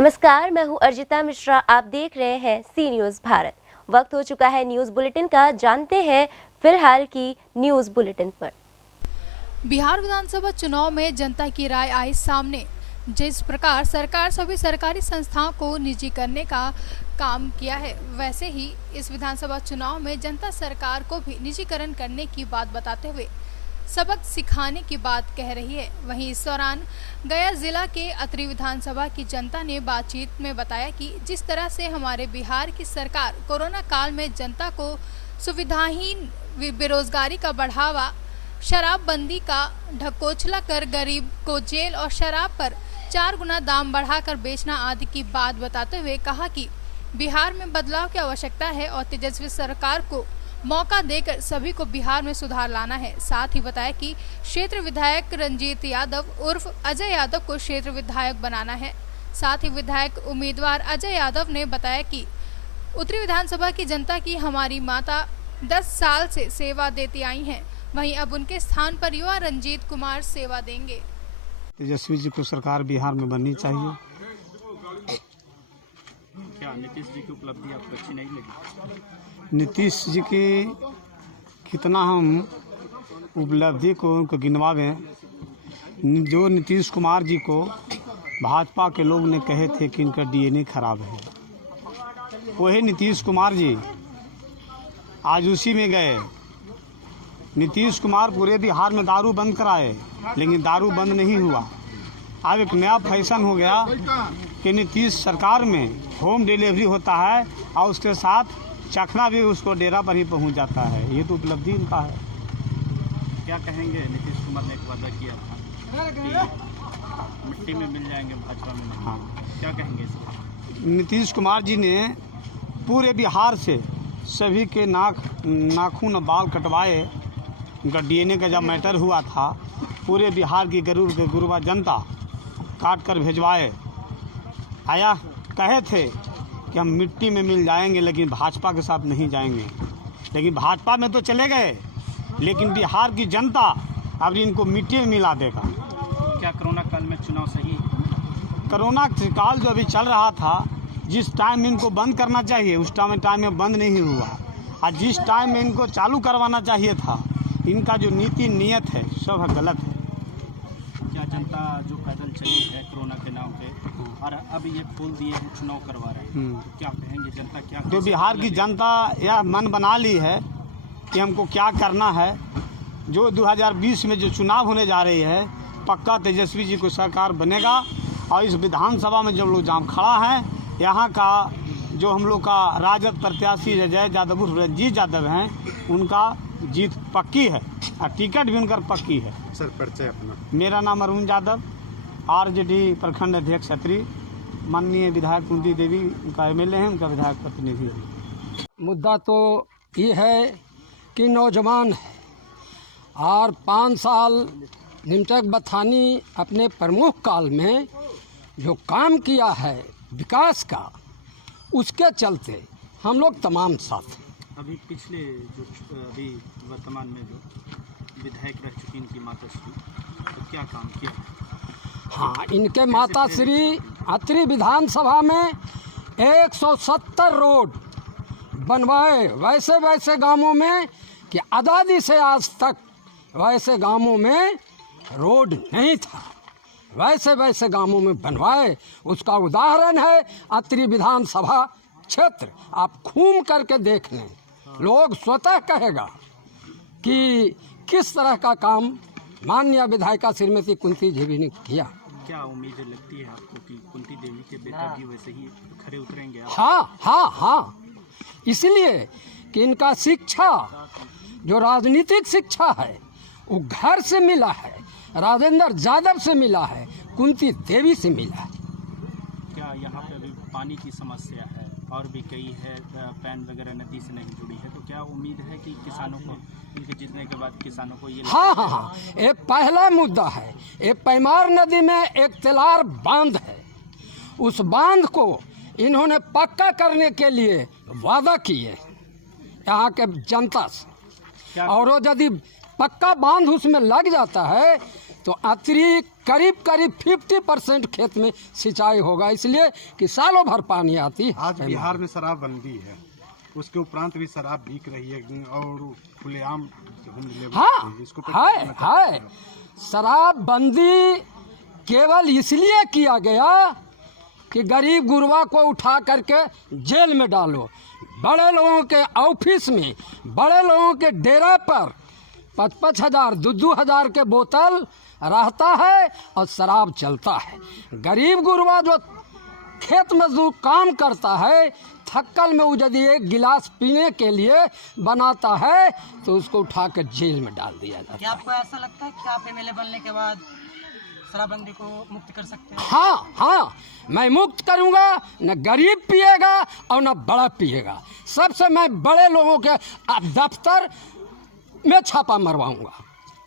नमस्कार, मैं हूं अर्जिता मिश्रा। आप देख रहे हैं सी न्यूज़ भारत। वक्त हो चुका है न्यूज़ बुलेटिन का। जानते हैं फिलहाल की न्यूज़ बुलेटिन पर। बिहार विधानसभा चुनाव में जनता की राय आई सामने। जिस प्रकार सरकार सभी सरकारी संस्थाओं को निजी करने का काम किया है, वैसे ही इस विधानसभा चुनाव में जनता सरकार को भी निजीकरण करने की बात बताते हुए सबक सिखाने की बात कह रही है। वहीं इस दौरान गया जिला के अतरी विधानसभा की जनता ने बातचीत में बताया कि जिस तरह से हमारे बिहार की सरकार कोरोना काल में जनता को सुविधाहीन, बेरोजगारी का बढ़ावा, शराबबंदी का ढकोसला कर गरीब को जेल और शराब पर 4 गुना दाम बढ़ाकर बेचना आदि की बात बताते हुए कहा कि बिहार में बदलाव की आवश्यकता है और तेजस्वी सरकार को मौका देकर सभी को बिहार में सुधार लाना है। साथ ही बताया कि क्षेत्र विधायक रंजीत यादव उर्फ अजय यादव को क्षेत्र विधायक बनाना है। साथ ही विधायक उम्मीदवार अजय यादव ने बताया कि उत्तरी विधानसभा की जनता की हमारी माता 10 साल से सेवा देती आई हैं, वहीं अब उनके स्थान पर युवा रंजीत कुमार सेवा देंगे। तेजस्वी जी को सरकार बिहार में बननी चाहिए। क्या नीतीश जी की उपलब्धि आपको अच्छी नहीं लगी? नीतीश जी की कितना हम उपलब्धि को उनको गिनवावें। जो नीतीश कुमार जी को भाजपा के लोग ने कहे थे कि इनका डीएनए खराब है, वही नीतीश कुमार जी आज उसी में गए। नीतीश कुमार पूरे बिहार में दारू बंद कराए, लेकिन दारू बंद नहीं हुआ। अब एक नया फैशन हो गया कि नीतीश सरकार में होम डिलीवरी होता है और उसके साथ चखना भी उसको डेरा पर ही पहुंच जाता है। ये तो उपलब्धि इनका है। क्या कहेंगे? नीतीश कुमार ने एक वादा किया था कि मिट्टी में मिल जाएंगे, भाजपा में नहीं। हाँ, क्या कहेंगे इसको? नीतीश कुमार जी ने पूरे बिहार से सभी के नाखून बाल कटवाए। उनका डीएनए का जब मैटर हुआ था, पूरे बिहार की गुरुवा जनता काट कर भेजवाए। आया कहे थे कि हम मिट्टी में मिल जाएंगे, लेकिन भाजपा के साथ नहीं जाएंगे। लेकिन भाजपा में तो चले गए, लेकिन बिहार की जनता अब इनको मिट्टी में मिला देगा। क्या कोरोना काल में चुनाव सही? कोरोना काल जो अभी चल रहा था, जिस टाइम इनको बंद करना चाहिए उस टाइम में बंद नहीं हुआ, और जिस टाइम में इनको चालू करवाना चाहिए था, इनका जो नीति नियत है सब गलत है। क्या जनता जो पैदल चली है कोरोना के नाम पे और अब ये खोल दिए हैं, चुनाव करवा रहे हैं, तो क्या कहेंगे? जनता क्या तो बिहार की जनता यह मन बना ली है कि हमको क्या करना है। जो 2020 में जो चुनाव होने जा रही है, पक्का तेजस्वी जी को सरकार बनेगा। और इस विधानसभा में जो लोग जहाँ खड़ा है, यहाँ का जो हम लोग का राजद प्रत्याशी अजय यादव उर्फ रंजीत यादव हैं, उनका जीत पक्की है और टिकट भी उनका पक्की है। सर परिचय अपना? मेरा नाम अरुण यादव, आरजेडी प्रखंड अध्यक्ष अतरी। माननीय विधायक कुंती देवी उनका एमएलए हैं, उनका विधायक प्रतिनिधि है। मुद्दा तो ये है कि नौजवान है और 5 साल निमटक बथानी अपने प्रमुख काल में जो काम किया है विकास का, उसके चलते हम लोग तमाम साथ हैं। अभी पिछले जो अभी वर्तमान में जो विधायक रह चुकी इनकी माताश्री, तो क्या काम किया? हाँ, इनके माताश्री अतरी विधानसभा में 170 रोड बनवाए। वैसे गांवों में कि आज़ादी से आज तक वैसे गांवों में रोड नहीं था, वैसे गांवों में बनवाए। उसका उदाहरण है अतरी विधानसभा क्षेत्र। आप घूम करके देख लें, लोग स्वतः कहेगा कि किस तरह का काम माननीय विधायिका श्रीमती कुंती देवी ने किया। क्या उम्मीद लगती है आपको कि कुंती देवी के बेटा भी वैसे ही खड़े उतरेंगे? हाँ, इसलिए कि इनका शिक्षा जो राजनीतिक शिक्षा है वो घर से मिला है, राजेंद्र यादव से मिला है, कुंती देवी से मिला है। क्या यहाँ पे अभी पानी की समस्या है और भी कई है, पैन वगैरह नदी से नहीं जुड़ी है, तो क्या उम्मीद है कि किसानों को इनके जीतने के बाद किसानों को ये? हाँ, एक पहला मुद्दा है, एक पैमार नदी में एक तेलार बांध है। उस बांध को इन्होंने पक्का करने के लिए वादा किए यहाँ के जनता से, और वो यदि पक्का बांध उसमें लग जाता है तो अतरी करीब करीब 50% खेत में सिंचाई होगा, इसलिए कि सालों भर पानी आती है। आज बिहार में शराबबंदी है, उसके उपरांत भी शराब बिक रही है और खुलेआम हाँ इसको है शराबबंदी केवल इसलिए किया गया कि गरीब गुरबा को उठा करके जेल में डालो। बड़े लोगों के ऑफिस में, बड़े लोगों के डेरा पर 5-5 हजार 2-2 हजार के बोतल रहता है और शराब चलता है। गरीब गुरबा जो खेत मजदूर काम करता है, थक्कल में वो यदि एक गिलास पीने के लिए बनाता है तो उसको उठा कर जेल में डाल दिया जाता है। क्या आपको ऐसा लगता है कि आप एमएलए बनने के बाद शराबबंदी को मुक्त कर सकते हैं? हाँ, मैं मुक्त करूंगा। न गरीब पिएगा और न बड़ा पिएगा। सबसे मैं बड़े लोगों के दफ्तर में छापा मरवाऊंगा।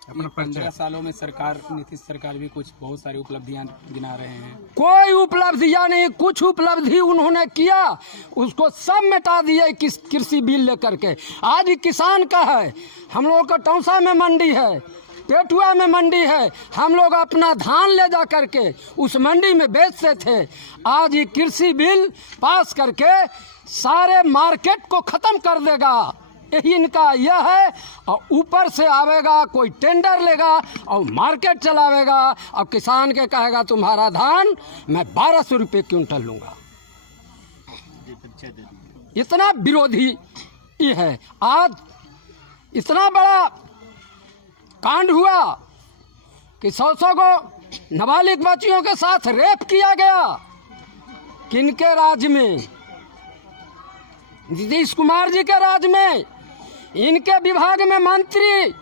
15 सालों में सरकार, नीतीश सरकार भी कुछ बहुत सारी उपलब्धियां गिना रहे हैं। कोई उपलब्धियां नहीं, कुछ उपलब्धि उन्होंने किया उसको सब मिटा दिए कृषि बिल लेकर के। आज किसान का है, हम लोगों का टौसा में मंडी है, पेटुआ में मंडी है, हम लोग अपना धान ले जा करके उस मंडी में बेचते थे। आज ये कृषि बिल पास करके सारे मार्केट को खत्म कर देगा, यही इनका यह है। और ऊपर से आवेगा कोई टेंडर लेगा और मार्केट चलावेगा और किसान के कहेगा तुम्हारा धान मैं 1200 रुपये क्विंटल लूँगा। इतना विरोधी ये है। आज इतना बड़ा कांड हुआ कि 100 को नाबालिग बच्चियों के साथ रेप किया गया। किनके राज में? नीतीश कुमार जी के राज में। इनके विभाग में मंत्री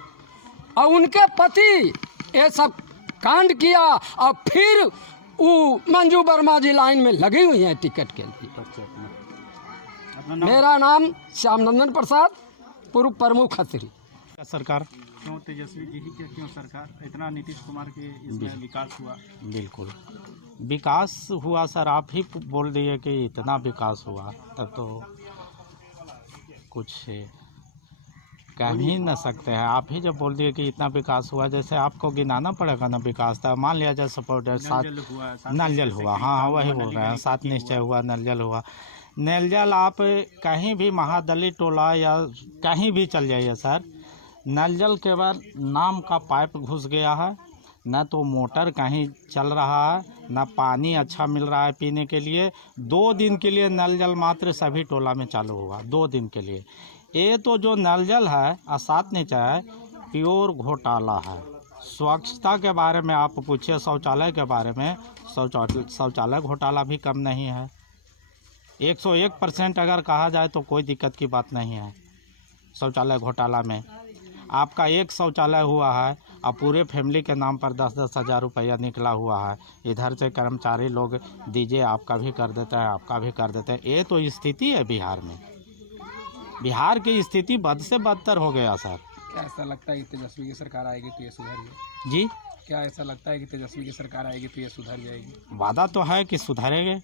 और उनके पति ये सब कांड किया और फिर वो मंजू वर्मा जी लाइन में लगी हुई हैं टिकट के लिए। मेरा नाम श्याम नंदन प्रसाद, पूर्व प्रमुख खत्री। सरकार क्यों तेजस्वी जी ही क्यों सरकार इतना नीतीश कुमार के इसमें विकास हुआ? बिल्कुल विकास हुआ सर, आप ही बोल दिए कि इतना विकास हुआ, तब तो कुछ कह ही न सकते हैं। आप ही जब बोल दिए कि इतना विकास हुआ, जैसे आपको गिनाना पड़ेगा ना विकास था। मान लिया जाए सपोर्ट नल जल हुआ, हाँ वही बोल रहे हैं, 7 निश्चय हुआ, नल जल हुआ। नल जल आप कहीं भी महादलित टोला या कहीं भी चल जाइए सर, नल जल के बाद नाम का पाइप घुस गया है, न तो मोटर कहीं चल रहा है, न पानी अच्छा मिल रहा है पीने के लिए। 2 दिन के लिए नल जल मात्र सभी टोला में चालू हुआ, 2 दिन के लिए। ये तो जो नल जल है और 7 निश्चय है, प्योर घोटाला है। स्वच्छता के बारे में आप पूछिए, शौचालय के बारे में, शौचालय घोटाला भी कम नहीं है। 101% अगर कहा जाए तो कोई दिक्कत की बात नहीं है शौचालय घोटाला में। आपका एक शौचालय हुआ है और पूरे फैमिली के नाम पर 10-10 हज़ार रुपया निकला हुआ है। इधर से कर्मचारी लोग दीजिए, आपका भी कर देते हैं, आपका भी कर देते हैं। ये तो स्थिति है बिहार में। बिहार की स्थिति बद से बदतर हो गया सर। क्या ऐसा लगता है कि तेजस्वी की सरकार आएगी तो ये सुधर जी, क्या ऐसा लगता है कि तेजस्वी की सरकार आएगी तो ये सुधर जाएगी? वादा तो है कि सुधरेंगे,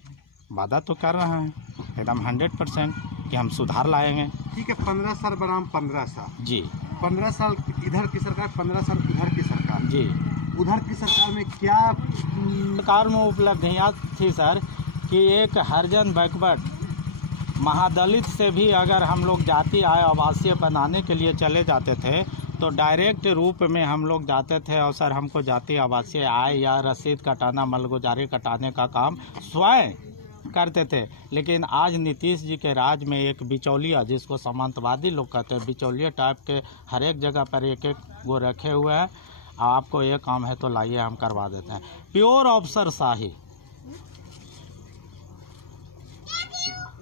वादा तो कर रहे हैं एकदम 100% कि हम सुधार लाएंगे। ठीक है, 15 साल बनाम 15 साल जी, 15 साल इधर की सरकार, 15 साल उधर की सरकार जी। उधर की सरकार में क्या सरकार में उपलब्धियाँ थी सर कि एक हरिजन बैकवर्ड महादलित से भी अगर हम लोग जाति आय आवासीय बनाने के लिए चले जाते थे तो डायरेक्ट रूप में हम लोग जाते थे और सर हमको जाति आवासीय आय या रसीद कटाना, मलगुजारी कटाने का काम स्वयं करते थे। लेकिन आज नीतीश जी के राज में एक बिचौलिया, जिसको सामंतवादी लोग कहते हैं, बिचौलिया टाइप के हर एक जगह पर एक वो रखे हुए हैं। आपको ये काम है तो लाइए हम करवा देते हैं। प्योर अफसरशाही।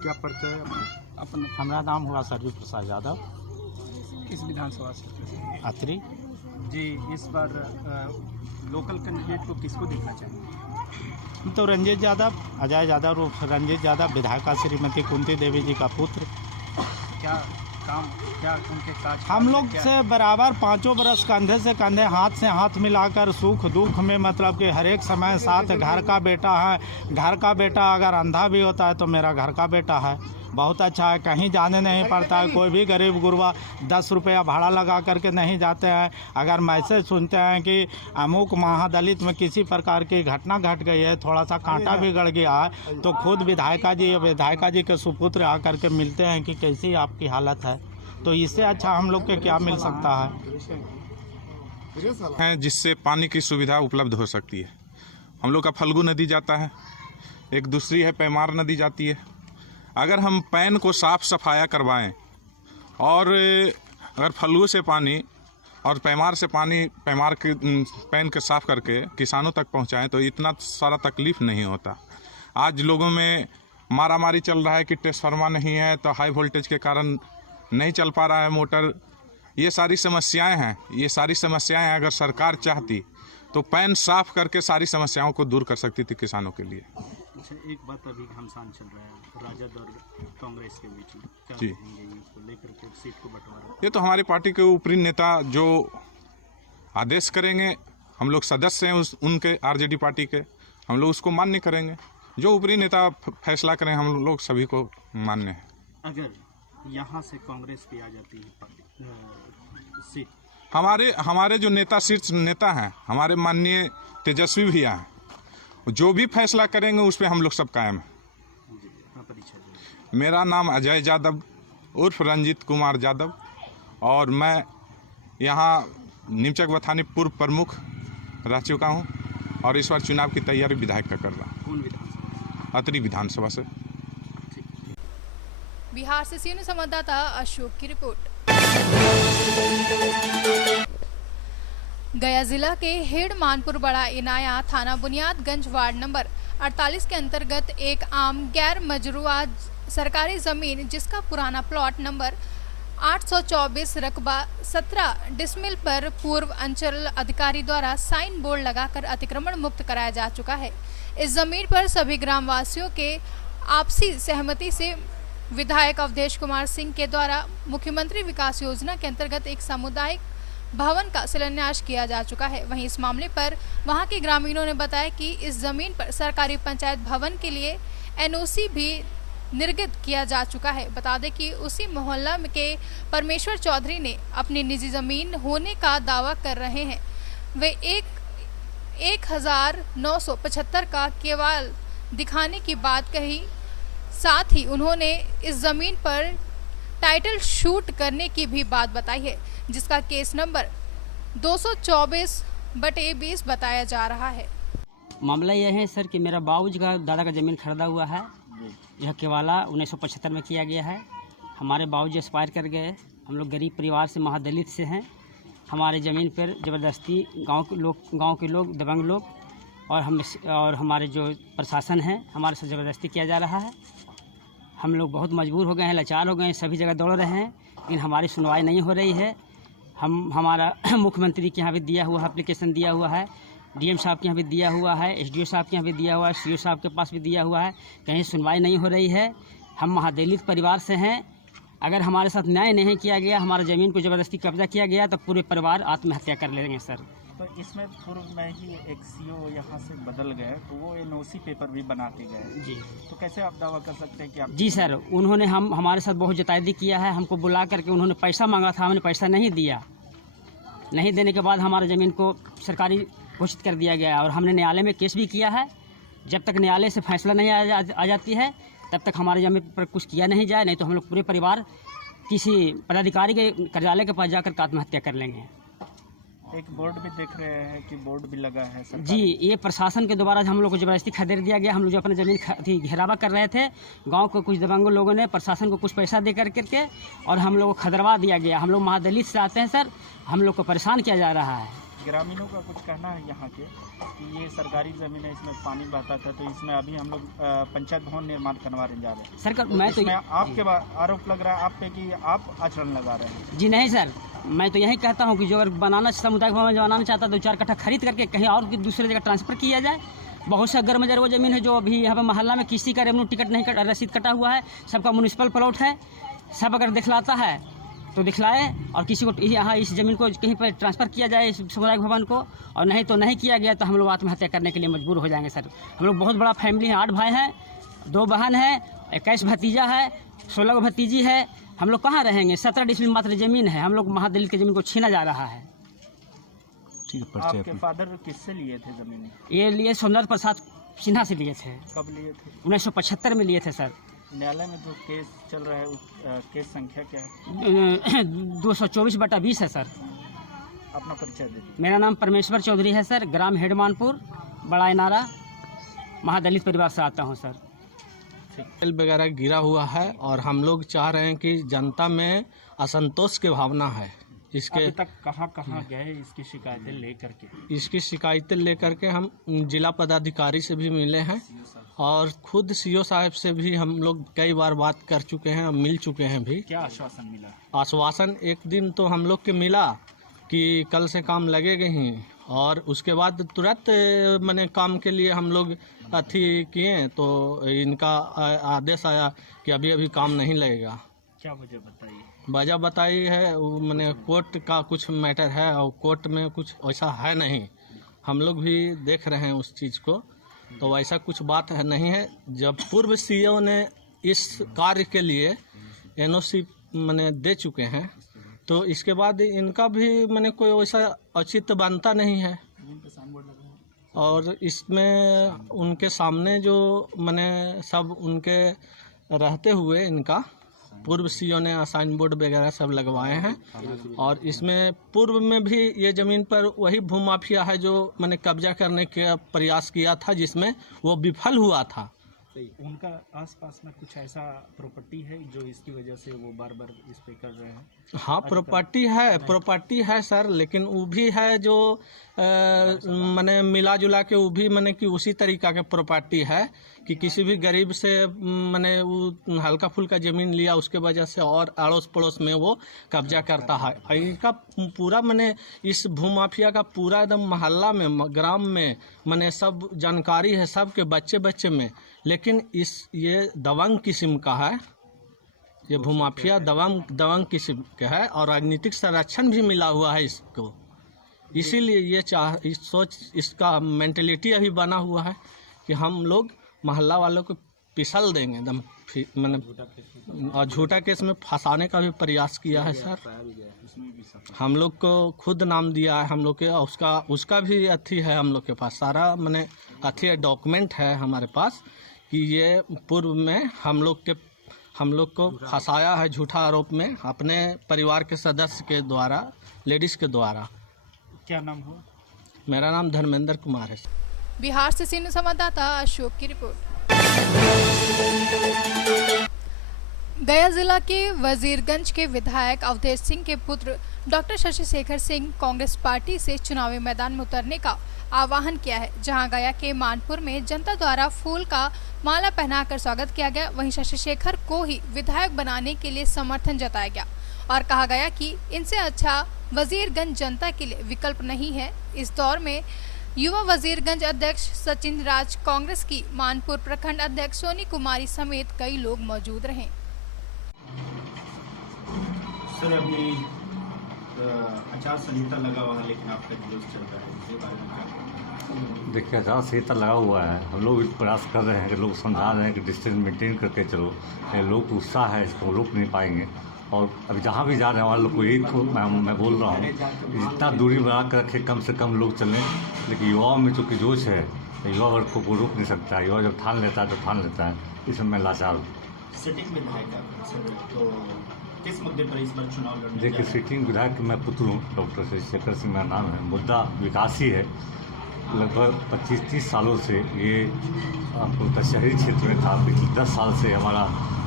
क्या परिचय अपन हमारा नाम हुआ सरजू प्रसाद यादव, किस विधानसभा क्षेत्र? अत्री जी। इस बार लोकल कैंडिडेट को किसको देखना चाहिए? तो रंजीत यादव, अजय यादव उर्फ रंजीत यादव, विधायिका श्रीमती कुंती देवी जी का पुत्र। क्या उनके काज? हम लोग से बराबर 5 बरस कंधे से कंधे, हाथ से हाथ मिलाकर सुख दुख में, मतलब कि हर एक समय साथ। घर का बेटा है, घर का बेटा अगर अंधा भी होता है तो मेरा घर का बेटा है। बहुत अच्छा है, कहीं जाने नहीं पड़ता है। कोई भी गरीब गुरबा 10 रुपया भाड़ा लगा करके नहीं जाते हैं। अगर मैसेज सुनते हैं कि अमुक महादलित में किसी प्रकार की घटना घट गई है, थोड़ा सा कांटा भी गड़ गया है, तो खुद विधायिका जी के सुपुत्र आकर के मिलते हैं कि कैसी आपकी हालत है। तो इससे अच्छा हम लोग के क्या मिल सकता है जिससे पानी की सुविधा उपलब्ध हो सकती है। हम लोग का फल्गु नदी जाता है, एक दूसरी है पैमार नदी जाती है। अगर हम पैन को साफ सफाया करवाएं और अगर फल्गु से पानी और पैमार से पानी पैन के साफ करके किसानों तक पहुंचाएं तो इतना सारा तकलीफ़ नहीं होता। आज लोगों में मारामारी चल रहा है कि ट्रांसफार्मर नहीं है तो हाई वोल्टेज के कारण नहीं चल पा रहा है मोटर। ये सारी समस्याएं हैं। ये सारी समस्याएं अगर सरकार चाहती तो पैन साफ करके सारी समस्याओं को दूर कर सकती थी किसानों के लिए। अच्छा, एक बात अभी घमासान चल रहा है राजद और कांग्रेस के बीच में, क्या जी, कहेंगे इसको लेकर के सीट को बंटवारा? ये तो हमारी पार्टी के ऊपरी नेता जो आदेश करेंगे, हम लोग सदस्य हैं उनके आरजेडी पार्टी के, हम लोग उसको मान्य करेंगे। जो ऊपरी नेता फैसला करें हम लोग सभी को मान्य है। अगर यहाँ से कांग्रेस की आ जाती है सीट, हमारे जो नेता शीर्ष नेता हैं, हमारे माननीय तेजस्वी भैया हैं, जो भी फैसला करेंगे उस पर हम लोग सब कायम हैं। मेरा नाम अजय यादव उर्फ रंजीत कुमार यादव और मैं यहाँ नीमचक बथानी पूर्व प्रमुख रह चुका हूँ और इस बार चुनाव की तैयारी विधायक का कर रहा हूँ। कौन विधानसभा? अतरी विधानसभा से। बिहार से सीएनयू संवाददाता अशोक की रिपोर्ट। गया जिला के हेड मानपुर बड़ा इनाया थाना बुनियादगंज वार्ड नंबर 48 के अंतर्गत एक आम गैर मजरूआ सरकारी जमीन जिसका पुराना प्लॉट नंबर 824 रकबा 17 डिसमिल पर पूर्व अंचल अधिकारी द्वारा साइन बोर्ड लगाकर अतिक्रमण मुक्त कराया जा चुका है। इस जमीन पर सभी ग्रामवासियों के आपसी सहमति से विधायक अवधेश कुमार सिंह के द्वारा मुख्यमंत्री विकास योजना के अंतर्गत एक सामुदायिक भवन का शिलान्यास किया जा चुका है। वहीं इस मामले पर वहां के ग्रामीणों ने बताया कि इस जमीन पर सरकारी पंचायत भवन के लिए एनओसी भी निर्गत किया जा चुका है। बता दें कि उसी मोहल्ला के परमेश्वर चौधरी ने अपनी निजी जमीन होने का दावा कर रहे हैं। वे 1975 का केवल दिखाने की बात कही। साथ ही उन्होंने इस जमीन पर टाइटल शूट करने की भी बात बताई है, जिसका केस नंबर 224/20 बताया जा रहा है। मामला यह है सर कि मेरा बाबूजी का दादा का ज़मीन खरीदा हुआ है। यह केवाला 1975 में किया गया है। हमारे बाबूजी एक्सपायर कर गए। हम लोग गरीब परिवार से महादलित से हैं। हमारे ज़मीन पर ज़बरदस्ती गांव के लोग दबंग लोग और हमारे जो प्रशासन है हमारे साथ ज़बरदस्ती किया जा रहा है। हम लोग बहुत मजबूर हो गए हैं, लाचार हो गए हैं, सभी जगह दौड़ रहे हैं, लेकिन हमारी सुनवाई नहीं हो रही है। हमारा मुख्यमंत्री के यहाँ भी दिया हुआ एप्लीकेशन दिया हुआ है, डीएम साहब के यहाँ भी दिया हुआ है, एसडीओ साहब के यहाँ भी दिया हुआ है, सीओ साहब के पास भी दिया हुआ है, कहीं सुनवाई नहीं हो रही है। हम महादलित परिवार से हैं। अगर हमारे साथ न्याय नहीं किया गया, हमारा ज़मीन को ज़बरदस्ती कब्जा किया गया तो पूरे परिवार आत्महत्या कर लेंगे सर। तो इसमें पूर्व में ही एक सीओ यहाँ से बदल गए तो वो एनओसी पेपर भी बना के गए जी। तो कैसे आप दावा कर सकते हैं कि आप? जी सर, उन्होंने हमारे साथ बहुत जतायदी किया है। हमको बुला करके उन्होंने पैसा मांगा था, हमने पैसा नहीं दिया। नहीं देने के बाद हमारे ज़मीन को सरकारी घोषित कर दिया गया और हमने न्यायालय में केस भी किया है। जब तक न्यायालय से फैसला नहीं आ जाती है तब तक हमारे ज़मीन पर कुछ किया नहीं जाए, नहीं तो हम लोग पूरे परिवार किसी पदाधिकारी के कार्यालय के पास जाकर आत्महत्या कर लेंगे। एक बोर्ड भी देख रहे हैं कि बोर्ड भी लगा है सरकार। जी, ये प्रशासन के द्वारा हम लोग को जबरदस्ती खदेड़ दिया गया। हम लोग जो अपने ज़मीन घेरावा कर रहे थे, गांव को कुछ दबंगों लोगों ने प्रशासन को कुछ पैसा दे करके और हम लोग को खदरवा दिया गया। हम लोग महादलित से आते हैं सर, हम लोग को परेशान किया जा रहा है। ग्रामीणों का कुछ कहना है यहाँ के कि ये सरकारी ज़मीन है, इसमें पानी बहता था, तो इसमें अभी हम लोग पंचायत भवन निर्माण करवाने जा रहे हैं। सर मैं तो आपके आरोप लग रहा है आप पे कि आप आचरण लगा रहे हैं। जी नहीं सर, मैं तो यही कहता हूँ कि जो अगर बनाना सामुदायिक भवन बनाना चाहता है तो 4 कट्ठा खरीद करके कहीं और दूसरी जगह ट्रांसफ़र किया जाए। बहुत सा गैर वो ज़मीन है जो अभी यहाँ पर मोहल्ला में किसी का रेवन्यू टिकट नहीं रसीद कटा हुआ है, सबका म्यूनिसिपल प्लॉट है। सब अगर दिखलाता है तो दिखलाए और किसी को यहाँ इस ज़मीन को कहीं पर ट्रांसफ़र किया जाए इस सामुदायिक भवन को, और नहीं तो नहीं किया गया तो हम लोग आत्महत्या करने के लिए मजबूर हो जाएंगे सर। हम लोग बहुत बड़ा फैमिली है, 8 भाई हैं, 2 बहन हैं, 21 भतीजा है 16 को भतीजी है, हम लोग कहाँ रहेंगे? 17 डिसमिल मात्र ज़मीन है, हम लोग महादलित की ज़मीन को छीना जा रहा है। आपके फादर किससे लिए थे ज़मीन? ये लिए सोमनाथ प्रसाद सिन्हा से लिए थे। कब लिए थे? 1975 में लिए थे सर। न्यायालय में जो केस चल रहा है केस संख्या क्या है? 224/20 है सर। अपना परिचय दे दीजिए। मेरा नाम परमेश्वर चौधरी है सर, ग्राम हेडमानपुर, बड़ा इनारा, महादलित परिवार से आता हूँ सर। तेल वगैरह गिरा हुआ है और हम लोग चाह रहे हैं कि जनता में असंतोष की भावना है। इसके अभी तक कहाँ गए इसकी शिकायतें लेकर के? इसकी शिकायतें लेकर के हम जिला पदाधिकारी से भी मिले हैं और खुद सीओ साहब से भी हम लोग कई बार बात कर चुके हैं और मिल चुके हैं भी। क्या आश्वासन मिला? आश्वासन एक दिन तो हम लोग के मिला कि कल से काम लगेगा ही, और उसके बाद तुरंत मैंने काम के लिए हम लोग अथी किए तो इनका आदेश आया कि अभी अभी काम नहीं लगेगा। क्या वजह बताइए? वजह बताई है मैंने कोर्ट का कुछ मैटर है और कोर्ट में कुछ ऐसा है नहीं। हम लोग भी देख रहे हैं उस चीज़ को, तो ऐसा कुछ बात है नहीं है। जब पूर्व सीईओ ने इस कार्य के लिए एनओसी मैंने दे चुके हैं तो इसके बाद इनका भी मैंने कोई वैसा औचित्य बनता नहीं है। और इसमें उनके सामने जो मैंने सब उनके रहते हुए इनका पूर्व सीईओ ने साइन बोर्ड वगैरह सब लगवाए हैं और इसमें पूर्व में भी ये ज़मीन पर वही भूमाफिया है जो मैंने कब्जा करने का प्रयास किया था, जिसमें वो विफल हुआ था। उनका आसपास में कुछ ऐसा प्रॉपर्टी है जो इसकी वजह से वो बार बार इस पे कर रहे हैं? हाँ, प्रॉपर्टी है सर, लेकिन वो भी है जो मैंने मिला जुला के वो भी मैंने कि उसी तरीका के प्रॉपर्टी है कि किसी भी गरीब से मैंने वो हल्का फुल्का ज़मीन लिया उसके वजह से और अड़ोस पड़ोस में वो कब्जा करता है। इनका पूरा मैंने इस भूमाफिया का पूरा एकदम मोहल्ला में ग्राम में मैंने सब जानकारी है, सबके बच्चे में, लेकिन ये दबंग किस्म का है। ये भूमाफिया दबंग किस्म का है और राजनीतिक संरक्षण भी मिला हुआ है इसको। इसीलिए ये इसका मेंटेलिटी अभी बना हुआ है कि हम लोग मोहल्ला वालों को पिसल देंगे एकदम, मैंने और झूठा केस में फंसाने का भी प्रयास किया है सर। हम लोग को खुद नाम दिया है हम लोग के, उसका भी अथी है हम लोग के पास, सारा मैंने अथी डॉक्यूमेंट है हमारे पास कि ये पूर्व में हम लोग को फंसाया है झूठा आरोप में अपने परिवार के सदस्य के द्वारा, लेडीज़ के द्वारा। क्या नाम हो? मेरा नाम धर्मेंद्र कुमार है। बिहार से सीनियर संवाददाता अशोक की रिपोर्ट। गया जिला के वजीरगंज के विधायक अवधेश सिंह के पुत्र डॉक्टर शशि शेखर सिंह कांग्रेस पार्टी से चुनावी मैदान में उतरने का आह्वान किया है। जहां गया के मानपुर में जनता द्वारा फूल का माला पहनाकर स्वागत किया गया, वहीं शशि शेखर को ही विधायक बनाने के लिए समर्थन जताया गया और कहा गया कि इनसे अच्छा वजीरगंज जनता के लिए विकल्प नहीं है। इस दौर में युवा वजीरगंज अध्यक्ष सचिन राज, कांग्रेस की मानपुर प्रखंड अध्यक्ष सोनी कुमारी समेत कई लोग मौजूद रहे। सर, अभी आचार संहिता लगा हुआ है लेकिन आपका जुलूस चल रहा है, इसके बारे में क्या? देखिए, आचार संहिता लगा हुआ है, हम लोग भी प्रयास कर रहे हैं कि लोग समझा रहे हैं कि डिस्टेंस मेंटेन करके चलो। लोग उत्साह है, इसको रोक नहीं पाएंगे। और अभी जहाँ भी जा रहे हैं वहाँ लोग को एक मैं बोल रहा हूँ जितना दूरी बना कर रखे, कम से कम लोग चलें। लेकिन युवाओं में चूँकि जोश है, युवा वर्ग को रोक नहीं सकता। युवा जब ठान लेता है तो ठान लेता है, इसमें मैं लाचार हूँ। सिटिंग विधायक तो किस मुद्दे पर इस बार चुनाव लड़ने? देखिए, सिटिंग विधायक मैं पुत्र हूँ, डॉक्टर शशि शेखर सिंह मेरा नाम है। मुद्दा विकास ही है। लगभग 25-30 सालों से ये आपको शहरी क्षेत्र में था। पिछले 10 साल से हमारा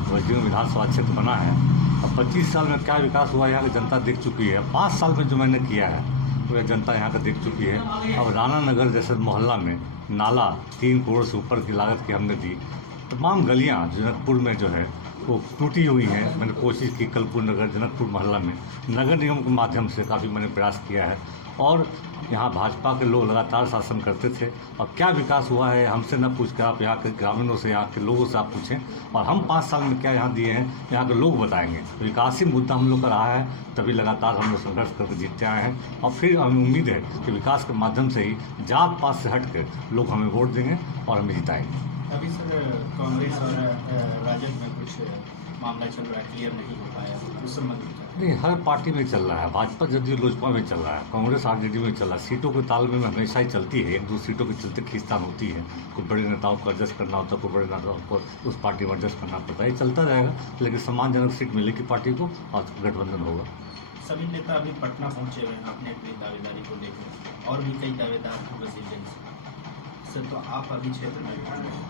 वजीर विधानसभा क्षेत्र बना है। अब 25 साल में क्या विकास हुआ यहाँ की जनता देख चुकी है। 5 साल में जो मैंने किया है वो जनता यहाँ का देख चुकी है। अब राणा नगर जैसे मोहल्ला में नाला 3 करोड़ से ऊपर की लागत की हमने दी। तमाम गलियाँ जनकपुर में जो है वो टूटी हुई हैं। मैंने कोशिश की कलपुर नगर, जनकपुर मोहल्ला में नगर निगम के माध्यम से काफ़ी मैंने प्रयास किया है। और यहाँ भाजपा के लोग लगातार शासन करते थे और क्या विकास हुआ है हमसे न पूछ कर आप यहाँ के ग्रामीणों से, यहाँ के लोगों से आप पूछें। और हम 5 साल में क्या यहाँ दिए हैं यहाँ के लोग बताएंगे। विकास ही मुद्दा हम लोग का रहा है, तभी लगातार हम लोग संघर्ष करके जीतते आए हैं। और फिर हमें उम्मीद है कि विकास के माध्यम से ही जात पात से हट कर लोग हमें वोट देंगे और हमें जिताएंगे। अभी सर कांग्रेस और राजद में कुछ मामला चल रहा है, क्लियर नहीं हो पाया, उस संबंध में नहीं, हर पार्टी में चल रहा है। भाजपा जदयू लोजपा में चल रहा है, कांग्रेस आरजेडी में चल रहा है। सीटों के तालमेल में हमेशा ही चलती है, एक दो सीटों के चलते खींचतान होती है। कोई बड़े नेताओं को एडजस्ट करना होता है, कोई बड़े नेताओं को उस पार्टी में एडजस्ट करना पड़ता है, ये चलता रहेगा। लेकिन सम्मानजनक सीट मिलेगी पार्टी को और गठबंधन होगा। सभी नेता अभी पटना पहुंचे हुए हैं अपने अपनी दावेदारी को लेकर, और भी कई दावेदार हैं वजीरगंज से, तो आप अभी क्षेत्र में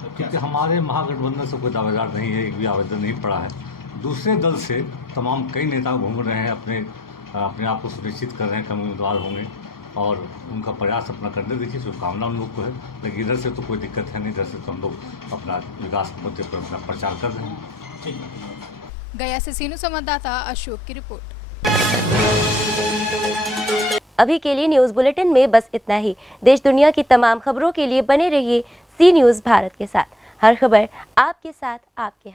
तो क्योंकि हमारे महागठबंधन से कोई दावेदार नहीं है, एक भी आवेदन नहीं पड़ा है। दूसरे दल से तमाम कई नेता घूम रहे हैं, अपने आप को सुनिश्चित कर रहे हैं कम उम्मीदवार होंगे, और उनका प्रयास अपना करने दीजिए, शुभकामना उन लोग को है। लेकिन इधर से तो कोई दिक्कत है नहीं, इधर से तो हम लोग अपना विकास के मुद्दे पर अपना प्रचार कर रहे हैं। गया से सीनू संवाददाता अशोक की रिपोर्ट। अभी के लिए न्यूज़ बुलेटिन में बस इतना ही। देश दुनिया की तमाम खबरों के लिए बने रहिए सी न्यूज़ भारत के साथ। हर खबर आपके साथ, आपके